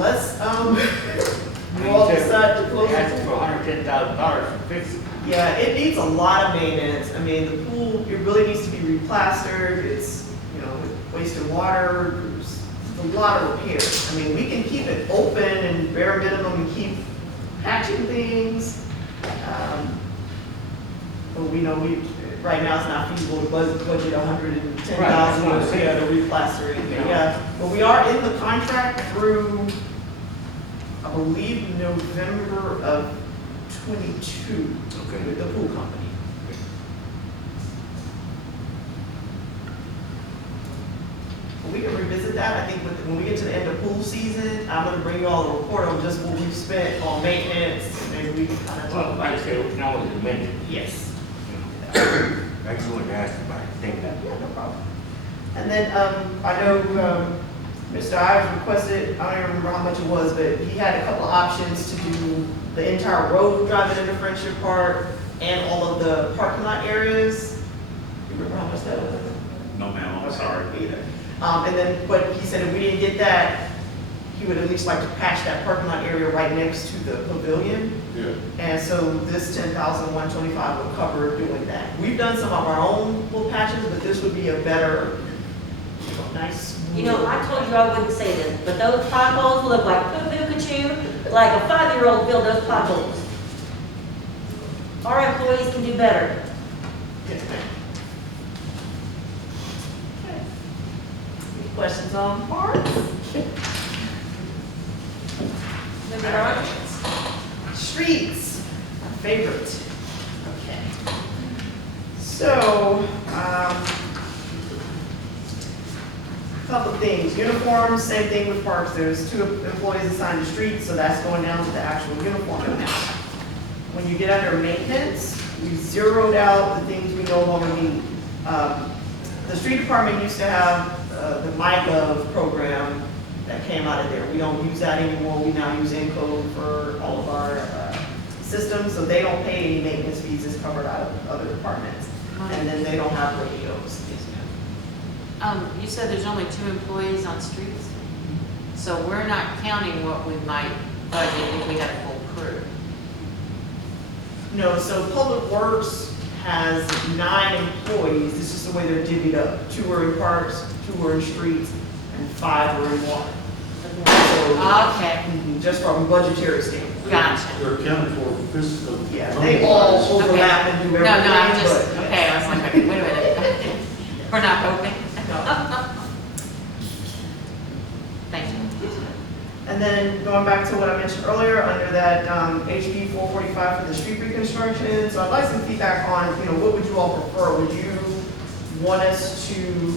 unless, I you mean, all you decide to said close they it. asked for $110,000 to fix it. Yeah, it needs a lot of maintenance. I mean, the pool, it really needs to be replastered. It's, you know, wasted water. There's a lot of repairs. I mean, we can keep it open and bare minimum and keep patching things. But we know right now it's not feasible to budget $110,000 to replaster it. Yeah. Yeah, but we are in the contract through, I believe, November of 22 Okay. with the pool company. We can revisit that. I think when we get to the end of pool season, I'm gonna bring you all a report on just what we've spent on maintenance, and maybe we can kind of talk Well, about like I it. said, we can always amend it. Yes. I just wanted to ask about it. Thank you. Yeah, no problem. And then, I know, Mr. Ives requested, I don't even remember how much it was, but he had a couple of options to do the entire road driving into Friendship Park and all of the parking lot areas. You remember how much that was? No, ma'am, I'm sorry. Either. And then, but he said if we didn't get that, he would at least like to patch that parking lot area right next to the pavilion. Yeah. And so this 10,125 will cover doing that. We've done some of our own little patches, but this would be a better, nice. You know, I told you I wouldn't say this, but those potholes look like poo-poo-ca-choo, like a 5-year-old filled those potholes. Our employees can do better. Yes, ma'am. Okay. Any questions on parks? Moving on. Streets, my favorite. Okay. So, couple of things. Uniforms, same thing with parks. There's 2 employees assigned to streets, so that's going down to the actual uniform amount. When you get under maintenance, we zeroed out the things we no longer need. The street department used to have the MyGov program that came out of there. We don't use that anymore. We now use Encode for all of our systems, so they don't pay any maintenance fees. It's covered out of other departments. And then they don't have radios. Yes, ma'am. You said there's only 2 employees on streets? So we're not counting what we might budget if we had a full crew. No, so Public Works has 9 employees. This is the way they're divvied up. 2 are in parks, 2 are in streets, and 5 are in water. So, Okay, just from a budgetary standpoint. gotcha. They're accounted for physical. Yeah, they all overlap and do No, everything. no, I'm just, but, okay, I was like, wait a minute. We're not hoping? no. Thank you. And then going back to what I mentioned earlier, under that HB 445 for the street reconstruction, so I'd like some feedback on, what would you all prefer? Would you want us to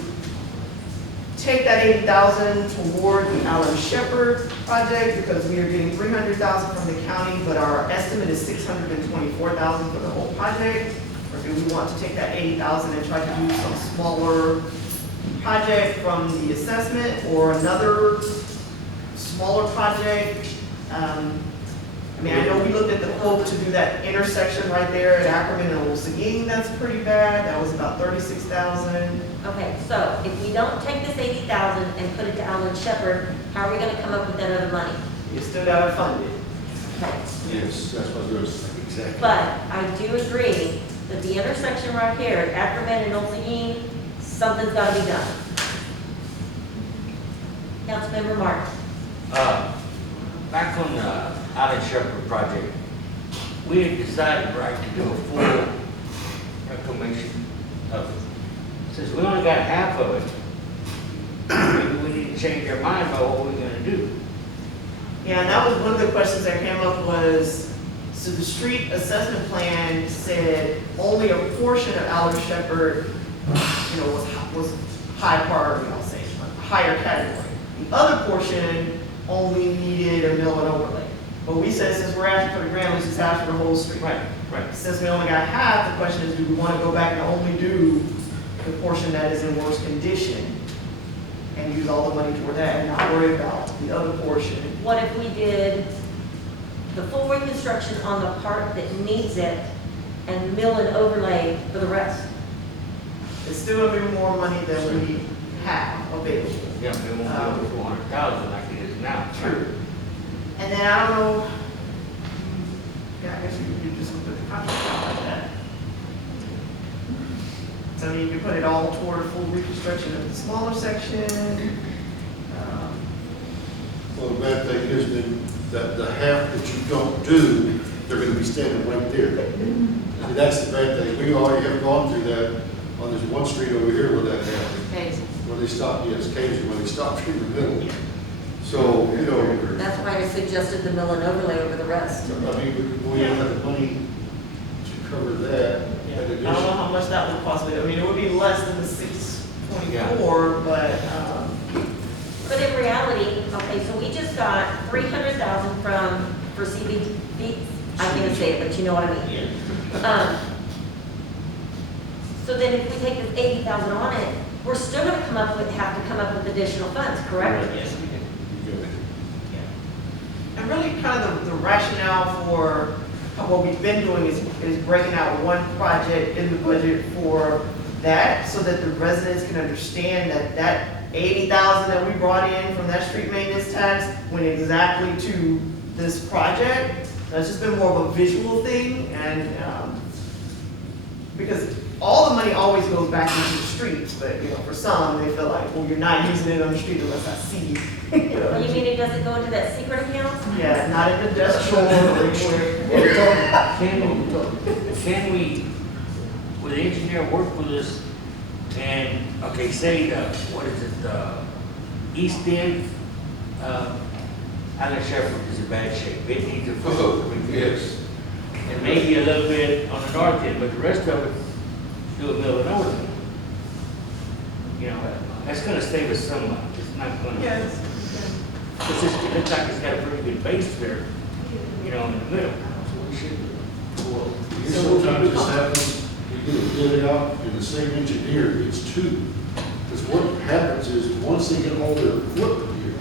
take that 80,000 toward the Alan Shepherd project because we are getting 300,000 from the county, but our estimate is 624,000 for the whole project? Or do we want to take that 80,000 and try to do some smaller project from the assessment or another smaller project? I know we looked at the quote to do that intersection right there at Ackerman and Old Seguin. That's pretty bad. That was about 36,000. Okay, so if we don't take this 80,000 and put it to Alan Shepherd, how are we gonna come up with that other money? You still gotta fund it. Okay, Yes, that's what I was going to say. Exactly. but I do agree that the intersection right here at Ackerman and Old Seguin, something's gotta be done. Councilmember Martin. Back on the Island Shepherd project, we had decided, right, to do a full reclamation of it. Since we only got half of it, maybe we need to change our mind about what we're gonna do. Yeah, and that was one of the questions that came up was, so the street assessment plan said only a portion of Alan Shepherd, was high priority, I'll say, a higher category. The other portion only needed a mill and overlay. But we said, since we're asking for the grant, let's just ask for the whole street. Right. Since we only got half, the question is, do we want to go back and only do the portion that is in worse condition and use all the money toward that and not worry about the other portion? What if we did the full reconstruction on the part that needs it and mill and overlay for the rest? It's still gonna be more money than we have available. Yeah, it won't be over 400,000 like it is now. True. And then I don't know, yeah, I guess you could just put the contract out like that. So I mean, you could put it all toward full reconstruction of the smaller section. Well, the bad thing is then that the half that you don't do, they're gonna be standing right there. See, that's the bad thing. We already have gone through that on this one street over here where that happened. Okay, Where they stopped, yes, occasionally, when they stopped in the middle. So, you know, That's why I suggested the mill and overlay over the rest. I mean, we don't have the money to cover that. Yeah, in I don't know addition. how much that would cost, I mean, it would be less than the 624, but, But in reality, okay, so we just got 300,000 for CBD, I can't say it, but you know what I mean. yeah. So then if we take this 80,000 on it, we're still gonna have to come up with additional funds, correct? Yes, we did. You got it. And really kind of the rationale for what we've been doing is breaking out one project in the budget for that so that the residents can understand that 80,000 that we brought in from that street maintenance tax went exactly to this project. That's just been more of a visual thing and, because all the money always goes back into the streets, but, you know, for some, they feel like, well, you're not using it on the street unless I see, you know. You mean it doesn't go into that secret account? Yeah, not in industrial or anywhere. Can we, with the engineer work with us and, okay, say the, what is it, the east end, Island Shepherd is in bad shape, it needs a full repair. Yes. And maybe a little bit on the north end, but the rest of it, do a mill and overlay. You know, that's gonna save us some money, it's not gonna. Yes. Because it looks like it's got a pretty good base there, you know, in the middle, so we should, well, Sometimes this happens, we get a bid out and the same engineer gets two. Because what happens is, once they get all their equipment here,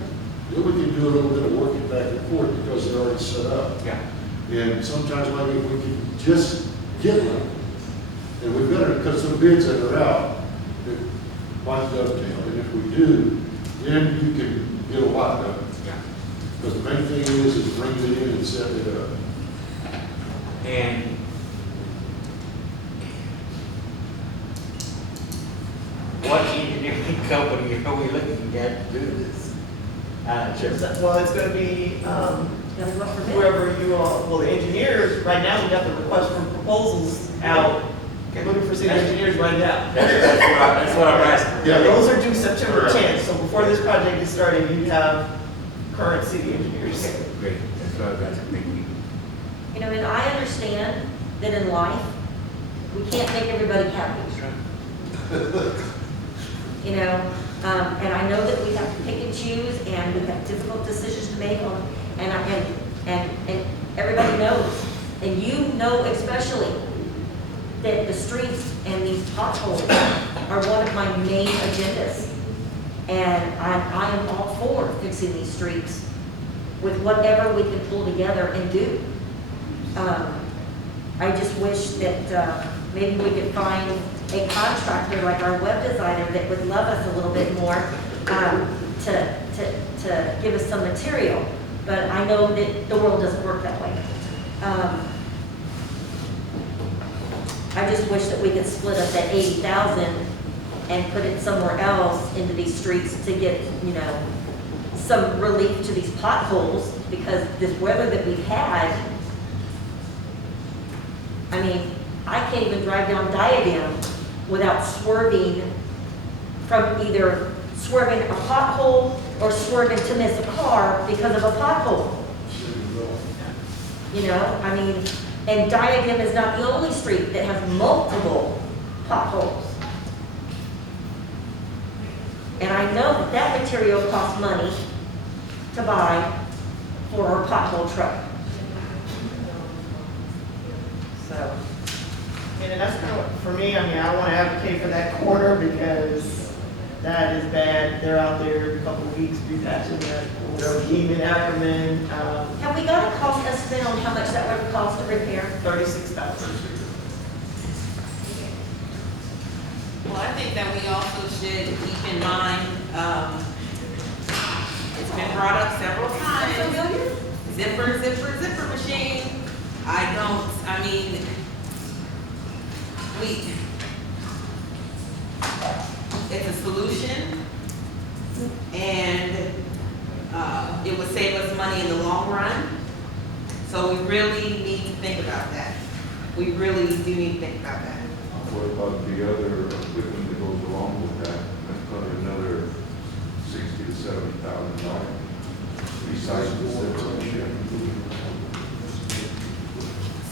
then we can do a little bit of working back and forth because they're already set up. yeah. And sometimes maybe we can just get one. And we've got to cut some bids that are out that might dovetail. And if we do, then you can get a lot done. Yeah. Because the main thing is bringing it in and setting it up. And what engineering company are we looking at to do this? Well, it's gonna be, Gotta go up for bid. whoever you all, well, the engineers, right now, we got the request for proposals out. Okay, looking for city engineers right now. That's what I'm asking. Yeah. Those are due September 10th, so before this project is starting, you have current city engineers. Great, that's what I was asking, thank you. You know, and I understand that in life, we can't make everybody happy. That's right. You know, and I know that we have to pick and choose, and we have difficult decisions to make on, and everybody knows, and you know especially, that the streets and these potholes are one of my main agendas. And I am all for fixing these streets with whatever we can pull together and do. I just wish that maybe we could find a contractor like our web designer that would love us a little bit more to give us some material. But I know that the world doesn't work that way. I just wish that we could split up that 80,000 and put it somewhere else into these streets to get, you know, some relief to these potholes, because this weather that we've had, I mean, I can't even drive down Diadem without swerving from either swerving a pothole or swerving to miss a car because of a pothole. You know, I mean, and Diadem is not the only street that has multiple potholes. And I know that that material costs money to buy for our pothole truck. So, and that's kind of, for me, I mean, I want to advocate for that corner because that is bad. They're out there every couple of weeks repatching that. Even Ackerman, Have we got a cost estimate on how much that would cost to repair? 36,000. well, I think that we also should keep in mind, it's been brought up several times. Familiar? zipper machine, I mean, it's a solution, and, it would save us money in the long run. So we really need to think about that. We really do need to think about that. What about the other equipment that goes along with that? That's probably another $60,000 to $70,000. Besides the zipper machine.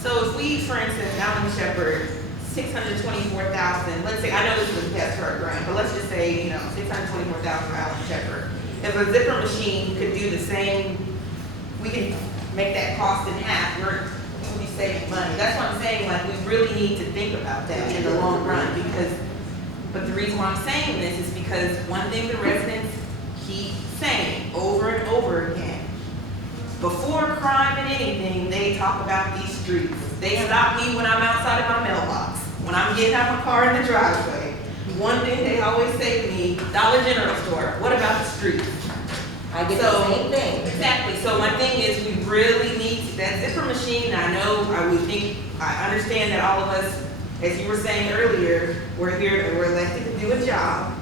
So if we, for instance, Allen Shepherd, 624,000, let's say, I know this is a test for a grant, but let's just say, 624,000 for Allen Shepherd. If a zipper machine could do the same, we can make that cost in half, we'll be saving money. That's what I'm saying, like, we really need to think about that in the long run, because, but the reason why I'm saying this is because one thing the residents keep saying over and over again, before crime and anything, they talk about these streets. They stop me when I'm outside of my mailbox, when I'm getting out my car in the driveway. One thing they always say to me, Dollar General store, what about the streets? I get the same thing. Exactly, so my thing is, we really need that zipper machine. I know, I understand that all of us, as you were saying earlier, we're elected to do a job.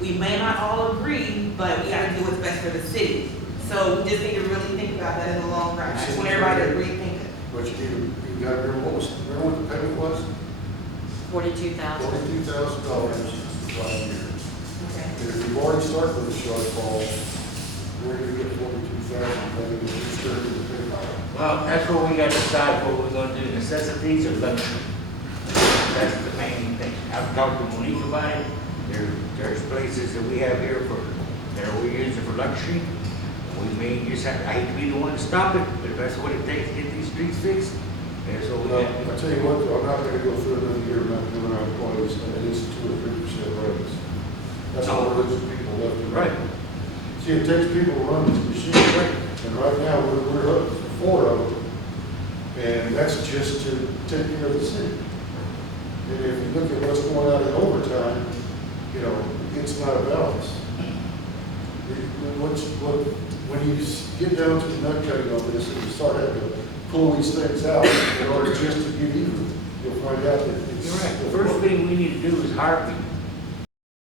We may not all agree, but we gotta do what's best for the city. So we just need to really think about that in the long run. I just want everybody to rethink it. But you gotta remember what the payment was? 42,000. $42,000 for 5 years. Okay. And if you've already started with a shortfall, where are you gonna get $42,000, maybe you started with the payment? Well, that's where we gotta decide what we're gonna do, necessities or luxury. That's the main thing. I've talked to Monique about it. There's places that we have here that we're using for luxury. We may just have, I hate to be the one to stop it, but if that's what it takes to get these streets fixed, that's what we Well, got. I tell you what, though, I'm not gonna go through another year not doing our employees, and it's 2 or 3% raise. That's all religious people left to Right. See, it takes people to run this machine, and right now, we're up to 4 of them, and that's just to take care of the city. And if you look at what's going on in overtime, it's not a balance. When you get down to the nut cutting of this, and you start having to pull these things out in order just to get even, you'll find out that it's. You're right. The first thing we need to do is hire people.